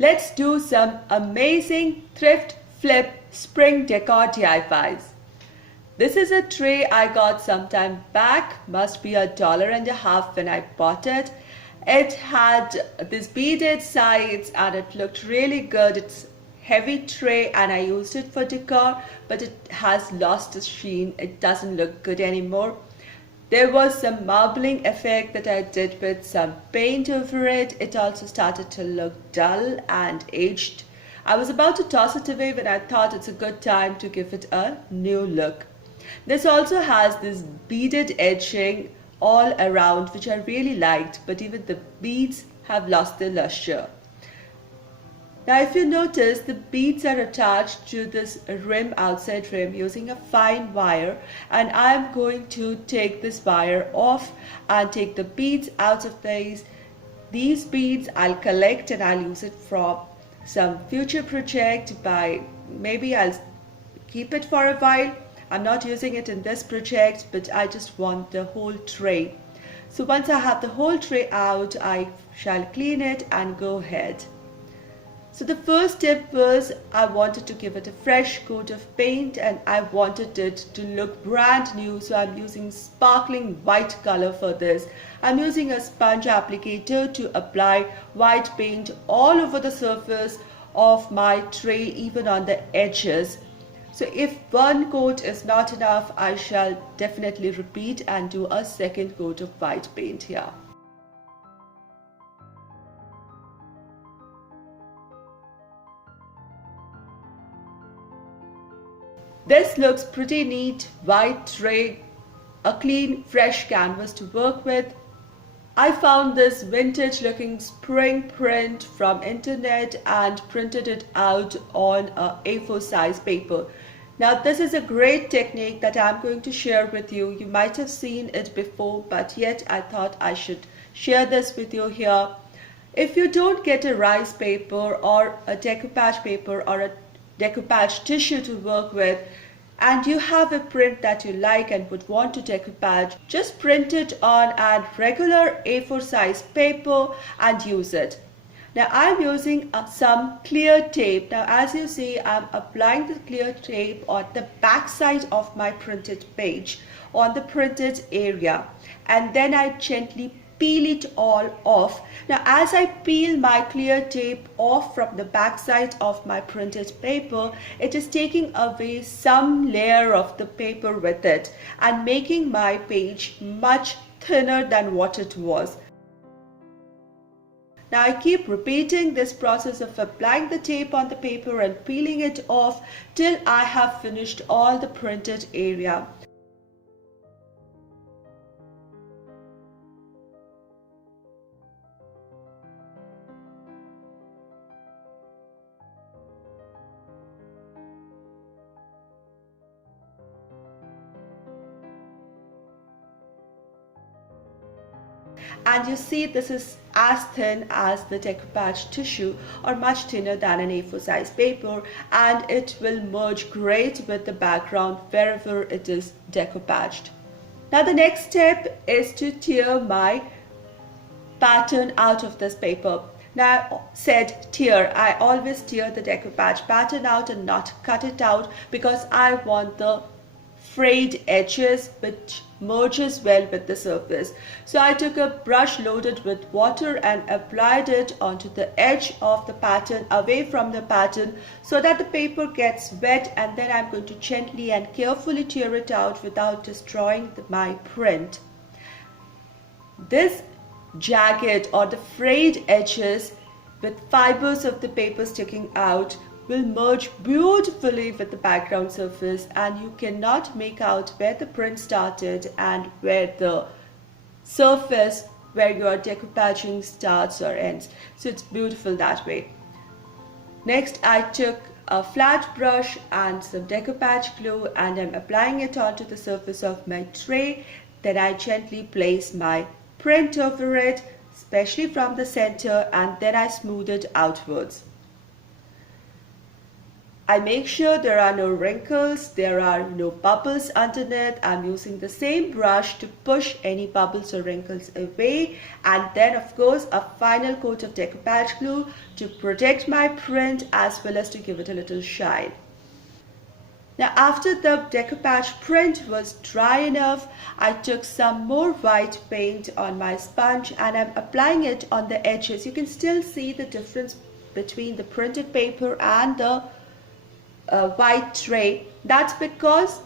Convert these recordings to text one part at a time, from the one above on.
Let's do some amazing thrift flip spring decor DIYs. This is a tray I got some time back, must be $1.50 when I bought it. It had these beaded sides and it looked really good. It's heavy tray and I used it for decor, but it has lost its sheen. It doesn't look good anymore. There was some marbling effect that I did with some paint over it. It also started to look dull and aged. I was about to toss it away when I thought it's a good time to give it a new look. This also has this beaded edging all around, which I really liked, but even the beads have lost their luster. Now if you notice, the beads are attached to this rim, outside rim, using a fine wire, and I'm going to take this wire off and take the beads out of these. These beads I'll collect and I'll use it for some future project. Maybe I'll keep it for a while. I'm not using it in this project, but I just want the whole tray. So once I have the whole tray out, I shall clean it and go ahead. So the first step was I wanted to give it a fresh coat of paint and I wanted it to look brand new, so I'm using sparkling white color for this. I'm using a sponge applicator to apply white paint all over the surface of my tray, even on the edges. So if one coat is not enough, I shall definitely repeat and do a second coat of white paint here. This looks pretty neat, white tray, a clean fresh canvas to work with. I found this vintage looking spring print from internet and printed it out on a A4 size paper. Now this is a great technique that I'm going to share with you. You might have seen it before, but yet I thought I should share this with you here. If you don't get a rice paper or a decoupage paper or a decoupage tissue to work with, and you have a print that you like and would want to decoupage, just print it on a regular A4 size paper and use it. Now I'm using some clear tape. Now as you see, I'm applying the clear tape on the back side of my printed page, on the printed area, and then I gently peel it all off. Now as I peel my clear tape off from the back side of my printed paper, it is taking away some layer of the paper with it and making my page much thinner than what it was. Now I keep repeating this process of applying the tape on the paper and peeling it off till I have finished all the printed area. And you see, this is as thin as the decoupage tissue or much thinner than an A4 size paper, and it will merge great with the background wherever it is decoupaged. Now the next step is to tear my pattern out of this paper. Now I said tear, I always tear the decoupage pattern out and not cut it out, because I want the frayed edges which merges well with the surface. So I took a brush loaded with water and applied it onto the edge of the pattern, away from the pattern, so that the paper gets wet, and then I'm going to gently and carefully tear it out without destroying my print. This jagged or the frayed edges with fibers of the paper sticking out will merge beautifully with the background surface, and you cannot make out where the print started and where the surface where your decoupaging starts or ends. So it's beautiful that way. Next I took a flat brush and some decoupage glue and I'm applying it onto the surface of my tray. Then I gently place my print over it, especially from the center, and then I smooth it outwards. I make sure there are no wrinkles, there are no bubbles underneath. I'm using the same brush to push any bubbles or wrinkles away, and then of course a final coat of decoupage glue to protect my print as well as to give it a little shine. Now after the decoupage print was dry enough, I took some more white paint on my sponge and I'm applying it on the edges. You can still see the difference between the printed paper and the white tray. That's because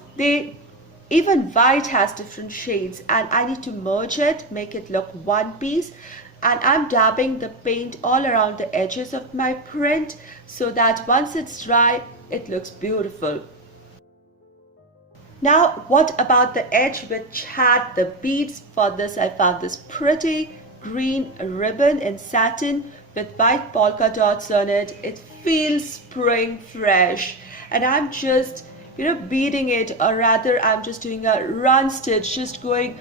even white has different shades and I need to merge it, make it look one piece, and I'm dabbing the paint all around the edges of my print so that once it's dry it looks beautiful. Now what about the edge which had the beads? For this I found this pretty green ribbon in satin with white polka dots on it. It feels spring fresh, and I'm just beading it, or rather I'm just doing a run stitch, just going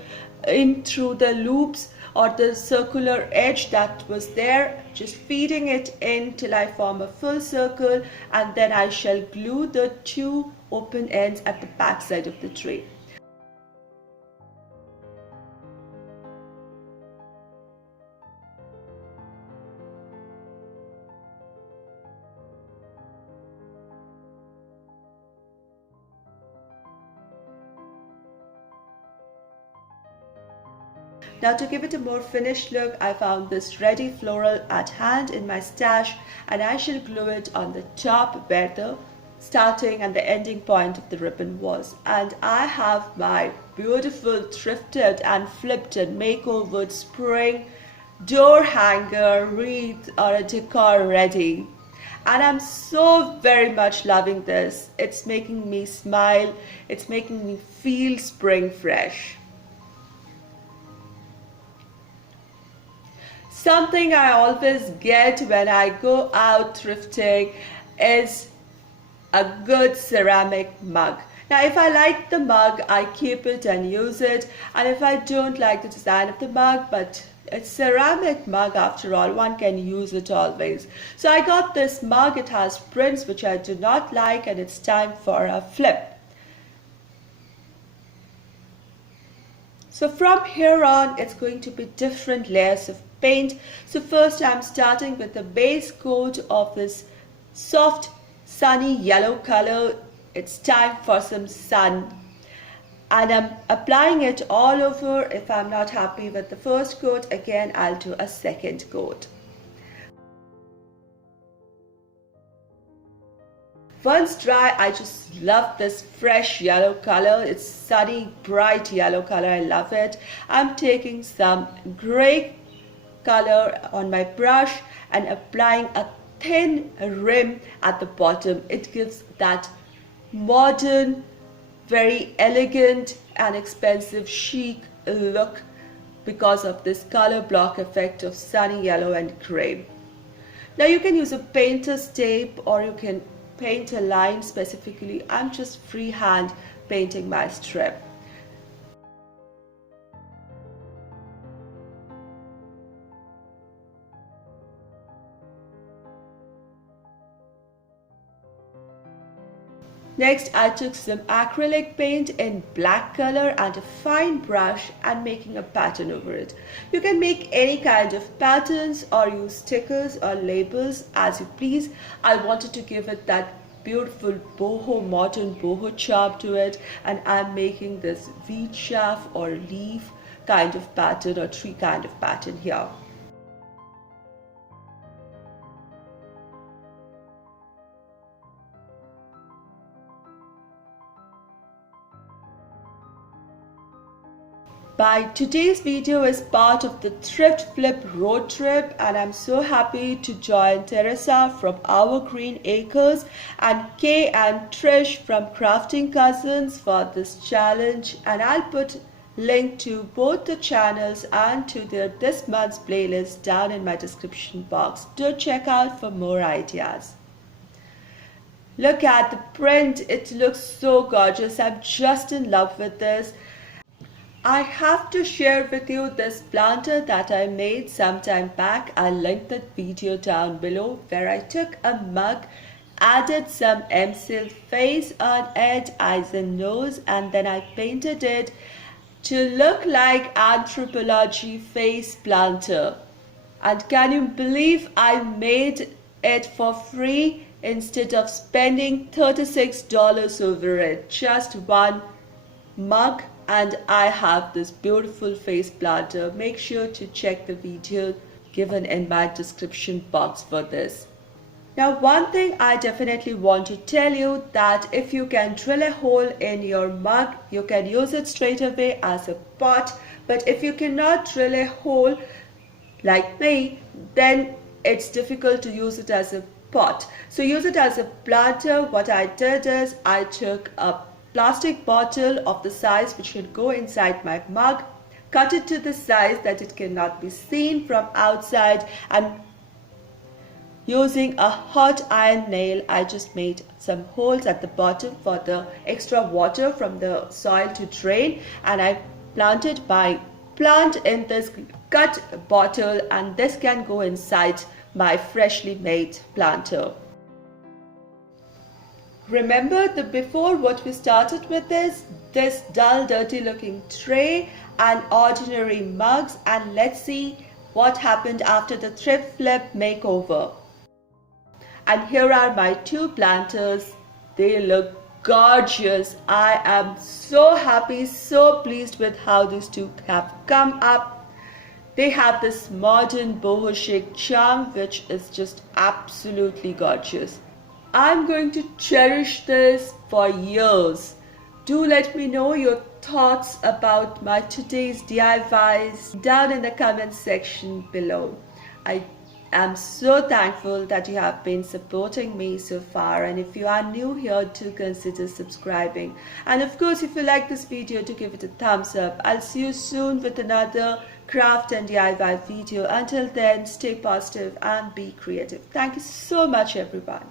in through the loops or the circular edge that was there, just feeding it in till I form a full circle, and then I shall glue the two open ends at the back side of the tray. Now to give it a more finished look, I found this ready floral at hand in my stash, and I shall glue it on the top where the starting and the ending point of the ribbon was. And I have my beautiful thrifted and flipped and makeover spring door hanger, wreath or a decor ready. And I'm so very much loving this. It's making me smile. It's making me feel spring fresh. Something I always get when I go out thrifting is a good ceramic mug. Now if I like the mug, I keep it and use it, and if I don't like the design of the mug, but it's ceramic mug after all, one can use it always. So I got this mug. It has prints which I do not like, and it's time for a flip. So from here on it's going to be different layers of paint. So first I'm starting with the base coat of this soft sunny yellow color. It's time for some sun, and I'm applying it all over. If I'm not happy with the first coat, again I'll do a second coat. Once dry, I just love this fresh yellow color. It's sunny, bright yellow color. I love it. I'm taking some gray color on my brush and applying a thin rim at the bottom. It gives that modern, very elegant and expensive chic look because of this color block effect of sunny yellow and gray. Now you can use a painter's tape or you can paint a line specifically. I'm just freehand painting my strip. Next, I took some acrylic paint in black color and a fine brush and making a pattern over it. You can make any kind of patterns or use stickers or labels as you please. I wanted to give it that beautiful boho, modern boho charm to it, and I'm making this wheat chaff or leaf kind of pattern or tree kind of pattern here. Today's video is part of the Thrift Flip road trip, and I'm so happy to join Teresa from Our Green Acres and Kay and Trish from Crafting Cousins for this challenge, and I'll put link to both the channels and to their this month's playlist down in my description box. Do check out for more ideas. Look at the print, it looks so gorgeous. I'm just in love with this. I have to share with you this planter that I made some time back. I'll link that video down below where I took a mug added some M-Seal face on it, eyes and nose, and then I painted it to look like anthropology face planter. And can you believe I made it for free instead of spending $36 over it? Just one mug and I have this beautiful face planter. Make sure to check the video given in my description box for this. Now one thing I definitely want to tell you that if you can drill a hole in your mug, you can use it straight away as a pot. But if you cannot drill a hole like me, then it's difficult to use it as a pot. So use it as a planter. What I did is I took a plastic bottle of the size which can go inside my mug, cut it to the size that it cannot be seen from outside, and using a hot iron nail, I just made some holes at the bottom for the extra water from the soil to drain, and I planted my plant in this cut bottle, and this can go inside my freshly made planter. Remember the before what we started with is this dull dirty looking tray and ordinary mugs, and let's see what happened after the thrift flip makeover. And here are my two planters. They look gorgeous. I am so happy, so pleased with how these two have come up. They have this modern boho chic charm which is just absolutely gorgeous. I'm going to cherish this for years. Do let me know your thoughts about my today's DIYs down in the comment section below. I am so thankful that you have been supporting me so far, and if you are new here, do consider subscribing. And of course, if you like this video, do give it a thumbs up. I'll see you soon with another craft and DIY video. Until then, stay positive and be creative. Thank you so much, everyone.